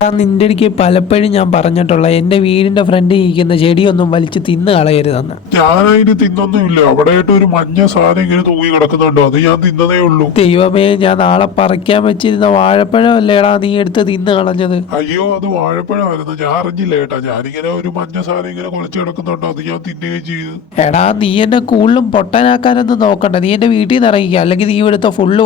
നിന്റെ അടുക്ക് പലപ്പോഴും ഞാൻ പറഞ്ഞിട്ടുള്ള എന്റെ വീടിന്റെ ഫ്രണ്ടിൽ ഇരിക്കുന്ന ചെടിയൊന്നും വലിച്ചു തിന്ന് കളയരുതെന്ന്. ഞാനതിന് തിന്നൊന്നുമില്ല. അവിടെ ആയിട്ട് ഒരു മഞ്ഞ സാധനം ഇങ്ങനെ തൂങ്ങി കിടക്കുന്നുണ്ടോ, അത് ഞാൻ തിന്നതേ ഉള്ളൂ. ദൈവമേ, ഞാൻ നാളെ പറിക്കാൻ വെച്ചിരുന്ന വാഴപ്പഴം അല്ലേടാ നീ എടുത്ത് തിന്ന് കളഞ്ഞത്. അയ്യോ, അത് വാഴപ്പഴമായിരുന്നു, ഞാൻ അറിഞ്ഞില്ല ഏട്ടാ. ഞാനിങ്ങനെ ഒരു മഞ്ഞ സാധനം ഇങ്ങനെ കുളച്ച് കിടക്കുന്നുണ്ടോ, അത് ഞാൻ തിന്നുകയും ചെയ്തു. എടാ, നീ എന്നെ കൂടുതലും പൊട്ടനാക്കാനൊന്നും നോക്കണ്ട. നീ എന്റെ വീട്ടിൽ നിന്ന് ഇറങ്ങിക്കുക, അല്ലെങ്കിൽ നീ ഇവിടുത്തെ ഫുള്ള്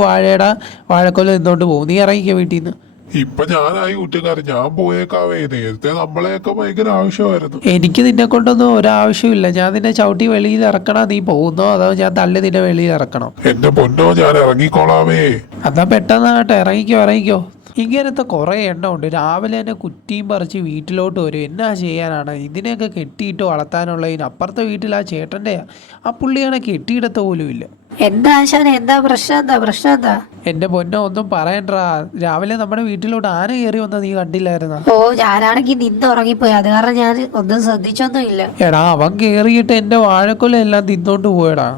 വാഴക്കൊല നിന്നോണ്ട് പോകും. നീ ഇറങ്ങിക്കുക വീട്ടിൽ നിന്ന്. ഇപ്പൊ ഞാനായി കുറ്റക്കാരൻ, ഞാൻ പോയേക്കാവേ. നേരത്തെ നമ്മളെയൊക്കെ ഭയങ്കര ആവശ്യമായിരുന്നു. എനിക്ക് നിന്നെ കൊണ്ടൊന്നും ഒരാവശ്യമില്ല. ഞാൻ നിന്നെ ചവിട്ടി വെളിയിൽ ഇറക്കണോ, നീ പോകുന്നോ, അതോ ഞാൻ തള്ളി നിന്നെ വെളിയിൽ ഇറക്കണോ? എന്റെ പൊന്നോ, ഞാൻ ഇറങ്ങിക്കോളാവേ. എന്നാ പെട്ടെന്നാകട്ടെ, ഇറങ്ങിക്കോ. ഇങ്ങനത്തെ കുറേ എണ്ണം ഉണ്ട്. രാവിലെ തന്നെ കുറ്റിയും പറിച്ച് വീട്ടിലോട്ട് വരും. എന്നാ ചെയ്യാനാണ്? ഇതിനെയൊക്കെ കെട്ടിയിട്ട് വളർത്താനുള്ള അപ്പുറത്തെ വീട്ടിൽ ആ ചേട്ടൻ്റെ ആ പുള്ളിയാണെ കെട്ടിയിടത്ത പോലും ഇല്ല. എന്താ ആശാനെ, എന്താ പ്രശ്നം എന്താ? എന്റെ പൊന്നോ, ഒന്നും പറയണ്ടാ. രാവിലെ നമ്മുടെ വീട്ടിലോട്ട് ആന കയറി വന്നത് നീ കണ്ടില്ലായിരുന്ന? ഓ, ഞാനാണെങ്കിൽ നിന്ന് ഉറങ്ങിപ്പോയി. അത് കാരണം ഞാൻ ഒന്നും ശ്രദ്ധിച്ചൊന്നും ഇല്ല. എടാ, അവൻ കേറിയിട്ട് എന്റെ വാഴക്കൊല എല്ലാം തിന്നോണ്ട് പോയടാ.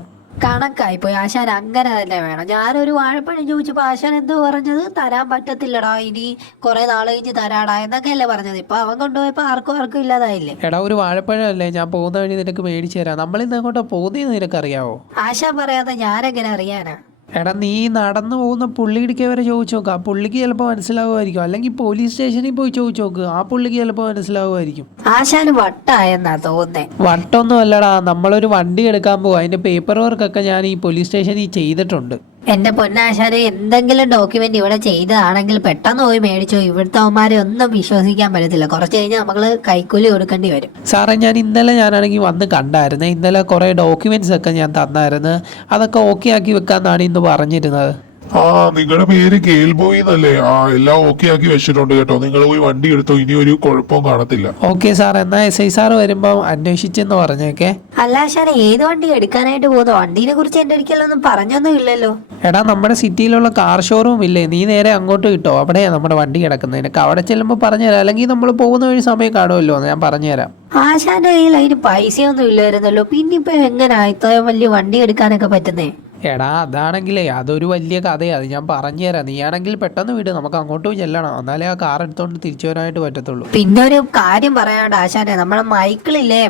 കണക്കായിപ്പോയി ആശാൻ. അങ്ങനെ തന്നെ വേണം. ഞാനൊരു വാഴപ്പഴം ചോദിച്ചപ്പോ ആശാൻ എന്തോ പറഞ്ഞത്, തരാൻ പറ്റത്തില്ലടാ, ഇനി കുറെ നാൾ കഴിഞ്ഞ് തരാടാ എന്നൊക്കെയല്ലേ പറഞ്ഞത്. ഇപ്പൊ അവൻ കൊണ്ടുപോയപ്പോ ആർക്കും ഇല്ലാതായില്ലേ. എടാ, ഒരു വാഴപ്പഴം അല്ലേ, ഞാൻ പോകുന്ന വഴി നിനക്ക് മേടിച്ചു തരാം. നമ്മളിന്ന് അങ്ങോട്ട് പോകുന്നതെന്ന് നിനക്കറിയാവോ? ആശാൻ പറയാതെ ഞാനെങ്ങനെ അറിയാനാ? എടാ, നീ നടന്നു പോകുന്ന പുള്ളിയിടിക്ക് വരെ ചോദിച്ചു നോക്ക്. ആ പുള്ളിക്ക് ചിലപ്പോൾ മനസ്സിലാവുമായിരിക്കും. അല്ലെങ്കിൽ പോലീസ് സ്റ്റേഷനിൽ പോയി ചോദിച്ചു നോക്ക്, ആ പുള്ളിക്ക് ചിലപ്പോൾ മനസ്സിലാവുമായിരിക്കും. ആശാന് വട്ടായെന്നാ തോന്നുന്നേ. വട്ടൊന്നും അല്ലടാ, നമ്മളൊരു വണ്ടി എടുക്കാൻ പോവാ. അതിന്റെ പേപ്പർ വർക്കൊക്കെ ഞാൻ ഈ പോലീസ് സ്റ്റേഷനിൽ ചെയ്തിട്ടുണ്ട്. എന്റെ പൊന്നാശാനെ, എന്തെങ്കിലും ഡോക്യുമെന്റ് ഇവിടെ ചെയ്തതാണെങ്കിൽ പെട്ടെന്ന് പോയി മേടിച്ചോ. ഇവിടുത്തെ അവന്മാരെ ഒന്നും വിശ്വസിക്കാൻ പറ്റത്തില്ല. കുറച്ച് കഴിഞ്ഞാൽ നമ്മള് കൈക്കൂലി കൊടുക്കേണ്ടി വരും. സാറേ, ഞാനാണെങ്കിൽ വന്ന് കണ്ടായിരുന്നു. ഇന്നലെ കുറെ ഡോക്യുമെന്റ്സ് ഒക്കെ ഞാൻ തന്നായിരുന്നു. അതൊക്കെ ഓക്കെ ആക്കി വെക്കാന്നാണ് ഇന്ന് പറഞ്ഞിരുന്നത്. ആ, നിങ്ങളുടെ പേര് ഗേൽബോയ് എന്നല്ലേ? ആ, എല്ലാം ഓക്കെ ആക്കി വെച്ചിട്ടുണ്ട് കേട്ടോ. നിങ്ങൾ പോയി വണ്ടി എടുത്തോ, ഇനി ഒരു കുഴപ്പവും കാണത്തില്ല. ഓക്കെ സാർ, എന്നാ SI സാർ വരുമ്പോ അന്വേഷിച്ചെന്ന് പറഞ്ഞേക്കെ. അല്ല ആശാനെ, ഏത് വണ്ടി എടുക്കാനായിട്ട് പോകുന്നു? വണ്ടീനെ കുറിച്ച് എന്റെ ഒരിക്കലൊന്നും പറഞ്ഞൊന്നും ഇല്ലല്ലോ. എടാ, നമ്മുടെ സിറ്റിയിലുള്ള കാർ ഷോറൂം ഇല്ലേ, നീ നേരെ അങ്ങോട്ട് കിട്ടോ. അവിടെയാണ് നമ്മുടെ വണ്ടി കിടക്കുന്നത്. നിനക്ക് അവിടെ ചെല്ലുമ്പോൾ പറഞ്ഞുതരാം. അല്ലെങ്കിൽ നമ്മൾ പോകുന്ന വഴി സമയം കാണുമല്ലോ, ഞാൻ പറഞ്ഞുതരാം. ആശാന്റെ കയ്യിൽ അതിന് പൈസയൊന്നും ഇല്ലായിരുന്നല്ലോ. പിന്നെ ഇപ്പൊ എങ്ങനെയാ ഇത്രയും വലിയ വണ്ടി എടുക്കാനൊക്കെ പറ്റുന്നേ? എടാ, അതാണെങ്കിലേ അതൊരു വലിയ കഥയാണ്. അത് ഞാൻ പറഞ്ഞുതരാം. നീയാണെങ്കിൽ പെട്ടെന്ന് വിട്, നമുക്ക് അങ്ങോട്ട് ചെല്ലണം. എന്നാലേ ആ കാർ എടുത്തോണ്ട് തിരിച്ചു വരാനായിട്ട് പറ്റത്തുള്ളൂ. പിന്നെ ഒരു കാര്യം പറയാണ്ട് ആശാനെ, നമ്മളെ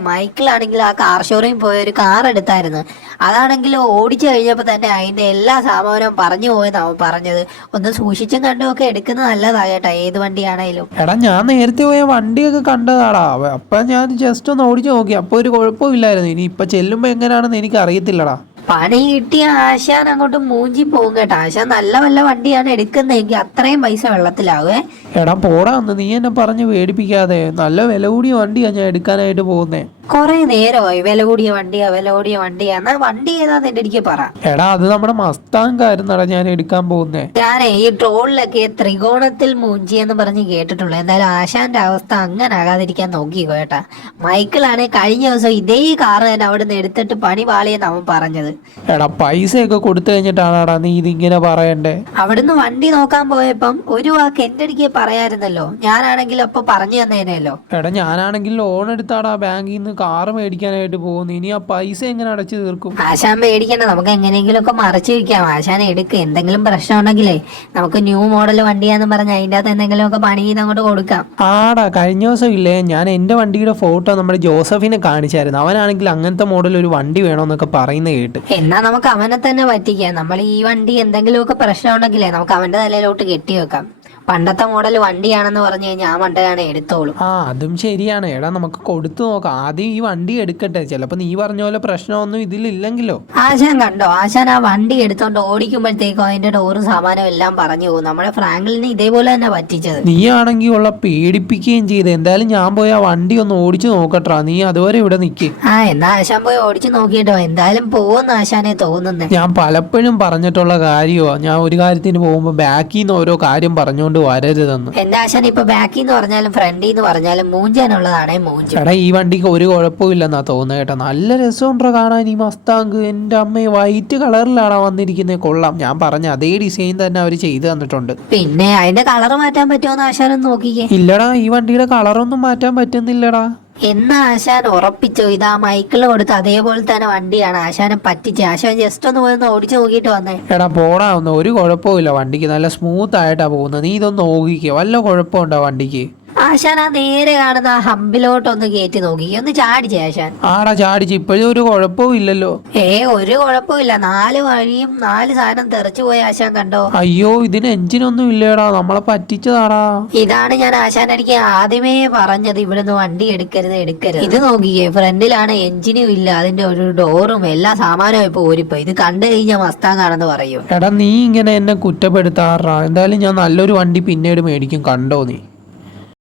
മൈക്കിളാണെങ്കിൽ ആ കാർ ഷോറൂമിൽ പോയ ഒരു കാർ എടുത്തായിരുന്നു. അതാണെങ്കിൽ ഓടിച്ചു കഴിഞ്ഞപ്പോ തന്നെ അതിന്റെ എല്ലാ സാമാനവും പറഞ്ഞു പോയെന്ന് അവൻ പറഞ്ഞത്. ഒന്ന് സൂക്ഷിച്ചും കണ്ടും ഒക്കെ എടുക്കുന്നത് നല്ലതാ കേട്ടാ, ഏത് വണ്ടിയാണേലും. എടാ, ഞാൻ നേരത്തെ പോയ വണ്ടിയൊക്കെ കണ്ടതാടാ. അപ്പൊ ഞാൻ ജസ്റ്റ് ഒന്ന് ഓടിച്ചു നോക്കി. അപ്പൊ ഒരു കുഴപ്പമില്ലായിരുന്നു. ഇനി ഇപ്പൊ ചെല്ലുമ്പോ എങ്ങനെയാണെന്ന് എനിക്ക് അറിയത്തില്ലടാ. പണി കിട്ടിയ ആശാൻ അങ്ങോട്ട് മൂഞ്ചി പോകും കേട്ടോ. ആശാൻ നല്ല വല്ല വണ്ടിയാണ് എടുക്കുന്നതെങ്കിൽ അത്രയും പൈസ വെള്ളത്തിലാവേ. എടാ, പോടാ, നീ എന്നെ പറഞ്ഞ് പേടിപ്പിക്കാതെ. നല്ല വില കൂടിയ വണ്ടിയാണ് ഞാൻ എടുക്കാനായിട്ട് പോകുന്നേ. കൊറേ നേരമായി വില കൂടിയ വണ്ടിയാ എന്നാ വണ്ടി ഏതാന്ന് എന്റെ അടുക്ക് പറ. എടാ, അത് നമ്മുടെ മസ്താങ്കായിരുന്നടാ ഞാൻ എടുക്കാൻ പോകുന്നേ. ഞാനേ ഈ ട്രോളിലൊക്കെ ത്രികോണത്തിൽ മൂഞ്ചി എന്ന് പറഞ്ഞ് കേട്ടിട്ടുള്ളൂ. എന്തായാലും ആശാന്റെ അവസ്ഥ അങ്ങനെ ആകാതിരിക്കാൻ നോക്കിക്കോ കേട്ടാ. മൈക്കിളാണ് കഴിഞ്ഞ ദിവസം ഇതേ കാറ് തന്നെ അവിടെ നിന്ന് എടുത്തിട്ട് പണി പാളിയെന്ന് അവൻ പറഞ്ഞത്. എടാ, പൈസയൊക്കെ കൊടുത്തു കഴിഞ്ഞിട്ടാണാടാ നീ ഇതിങ്ങനെ പറയണ്ടേ? അവിടുന്ന് വണ്ടി നോക്കാൻ പോയപ്പം ഒരു വാക്ക് എന്റെ അടുക്ക് പറയായിരുന്നല്ലോ. ഞാനാണെങ്കിലും അപ്പൊ പറഞ്ഞു തന്നേനല്ലോ. എടാ, ഞാനാണെങ്കിൽ ലോൺ എടുത്താടാ ബാങ്കിൽ നിന്ന് കാറ് മേടിക്കാനായിട്ട് പോകുന്നു. ഇനി ആ പൈസ എങ്ങനെ അടച്ചു തീർക്കും? ആശാൻ മേടിക്കണ്ട, നമുക്ക് എങ്ങനെയെങ്കിലും ഒക്കെ മറച്ചു വെക്കാം. ആശാൻ എടുക്ക്. എന്തെങ്കിലും പ്രശ്നം ഉണ്ടെങ്കിലേ നമുക്ക് ന്യൂ മോഡൽ വണ്ടിയാന്ന് പറഞ്ഞ് അതിൻ്റെ അകത്ത് എന്തെങ്കിലും ഒക്കെ പണി ചെയ്ത് അങ്ങോട്ട് കൊടുക്കാം. ആടാ, കഴിഞ്ഞ ദിവസം ഇല്ലേ, ഞാൻ എൻ്റെ വണ്ടിയുടെ ഫോട്ടോ നമ്മുടെ ജോസഫിനെ കാണിച്ചായിരുന്നു. അവനാണെങ്കിൽ അങ്ങനത്തെ മോഡൽ ഒരു വണ്ടി വേണമെന്നൊക്കെ പറയുന്ന കേട്ട്. എന്നാ നമുക്ക് അവനെ തന്നെ പറ്റിക്കാം. നമ്മൾ ഈ വണ്ടി എന്തെങ്കിലുമൊക്കെ പ്രശ്നം ഉണ്ടെങ്കിലേ നമുക്ക് അവന്റെ തലയിലോട്ട് കെട്ടി വെക്കാം. പണ്ടത്തെ മോഡൽ വണ്ടിയാണെന്ന് പറഞ്ഞു കഴിഞ്ഞാൽ ആ വണ്ടിയാണ് എടുത്തോളൂ. ആ, അതും ശരിയാണ്. എടാ, നമുക്ക് കൊടുത്തു നോക്കാം. ആദ്യം ഈ വണ്ടി എടുക്കട്ടെ. ചിലപ്പോ നീ പറഞ്ഞ പോലെ പ്രശ്നമൊന്നും ഇതിലില്ലെങ്കിലോ. ആശാൻ കണ്ടോ, ആശാൻ ആ വണ്ടി എടുത്തോണ്ട് ഓടിക്കുമ്പോഴത്തേക്കും അതിന്റെ ഡോറും സാമാനം എല്ലാം പറഞ്ഞു പോകും. നമ്മുടെ ഫ്രാങ്കിളിനെ ഇതേപോലെ തന്നെ പറ്റിച്ചത്. നീ ആണെങ്കിൽ ഉള്ള പേടിപ്പിക്കുകയും ചെയ്ത്. എന്തായാലും ഞാൻ പോയി ആ വണ്ടി ഒന്ന് ഓടിച്ചു നോക്കട്ടാ. നീ അതുവരെ ഇവിടെ നിൽക്ക്. എന്നാ ആശാൻ പോയി ഓടിച്ചു നോക്കിട്ടോ. എന്തായാലും പോകുന്ന ആശാനെ തോന്നുന്നേ. ഞാൻ പലപ്പോഴും പറഞ്ഞിട്ടുള്ള കാര്യമാ, ഞാൻ ഒരു കാര്യത്തിന് പോകുമ്പോ ബാക്കിൽ നിന്ന് ഓരോ കാര്യം പറഞ്ഞുകൊണ്ട് വരരുതെന്ന്. എന്റെ ആശാൻ ഇപ്പൊ ബാക്കിന്ന് പറഞ്ഞാലും ഫ്രണ്ടിന്ന് പറഞ്ഞാലും മൂഞ്ചാനുള്ളതാണേ മൂഞ്ചു. എടാ, ഈ വണ്ടിക്ക് ഒരു കുഴപ്പമില്ലെന്നാ തോന്നുന്നത് കേട്ടോ. നല്ല രസമുണ്ടോ കാണാൻ ഈ മസ്താങ്ക്. എന്റെ അമ്മ വൈറ്റ് കളറിലാണ് വന്നിരിക്കുന്നത്. കൊള്ളാം. ഞാൻ പറഞ്ഞ അതേ ഡിസൈൻ തന്നെ അവർ ചെയ്തു തന്നിട്ടുണ്ട്. പിന്നെ അതിന്റെ കളർ മാറ്റാൻ പറ്റുമോന്ന് ആശാനൊന്ന് നോക്കിക്കേ. ഇല്ലടാ, ഈ വണ്ടിയുടെ കളറൊന്നും മാറ്റാൻ പറ്റുന്നില്ലടാ. എന്നാ ആശാൻ ഉറപ്പിച്ചോ? ഇതാ മൈക്കിളിന് കൊടുത്ത് അതേപോലെ തന്നെ വണ്ടിയാണ് ആശാനെ പറ്റിച്ച്. ആശാൻ ജസ്റ്റ് ഒന്ന് പോയി ഒന്ന് ഓടിച്ചു നോക്കിയിട്ട് വന്നേ. എടാ പോടാ, ഒന്ന് ഒരു കുഴപ്പമില്ല, വണ്ടിക്ക് നല്ല സ്മൂത്ത് ആയിട്ടാ പോകുന്നത്. നീ ഇതൊന്ന് നോക്കിക്കോ, വല്ല കുഴപ്പമുണ്ടോ വണ്ടിക്ക്? ആശാൻ ആ നേരെ കാണുന്ന ആ ഹമ്പിലോട്ടൊന്ന് കയറ്റി നോക്കി, ഒന്ന് ചാടിച്ചേ ആശാൻ. ആടാ ചാടിച്ച്, ഇപ്പോഴും ഒരു കുഴപ്പവും ഇല്ലല്ലോ. ഒരു കുഴപ്പമില്ല. 4 വഴിയും 4 സാധനം തെറിച്ചു പോയ ആശാൻ കണ്ടോ? അയ്യോ, ഇതിന് എഞ്ചിനൊന്നും ഇല്ലേടാ, നമ്മളെ പറ്റിച്ചതാടാ. ഇതാണ് ഞാൻ ആശാൻ എനിക്ക് ആദ്യമേ പറഞ്ഞത്, ഇവിടുന്ന് വണ്ടി എടുക്കരുത്. ഇത് നോക്കിയേ, ഫ്രണ്ടിലാണ് എഞ്ചിനും ഇല്ല, അതിന്റെ ഒരു ഡോറും എല്ലാ സാമാനവും ഇപ്പൊ ഓരിപ്പോ. ഇത് കണ്ടു കഴിഞ്ഞാൽ മസ്താങ്ങാണെന്ന് പറയൂ. എടാ നീ ഇങ്ങനെ എന്നെ കുറ്റപ്പെടുത്താറാ. എന്തായാലും ഞാൻ നല്ലൊരു വണ്ടി പിന്നീട് മേടിക്കും, കണ്ടോ നീ.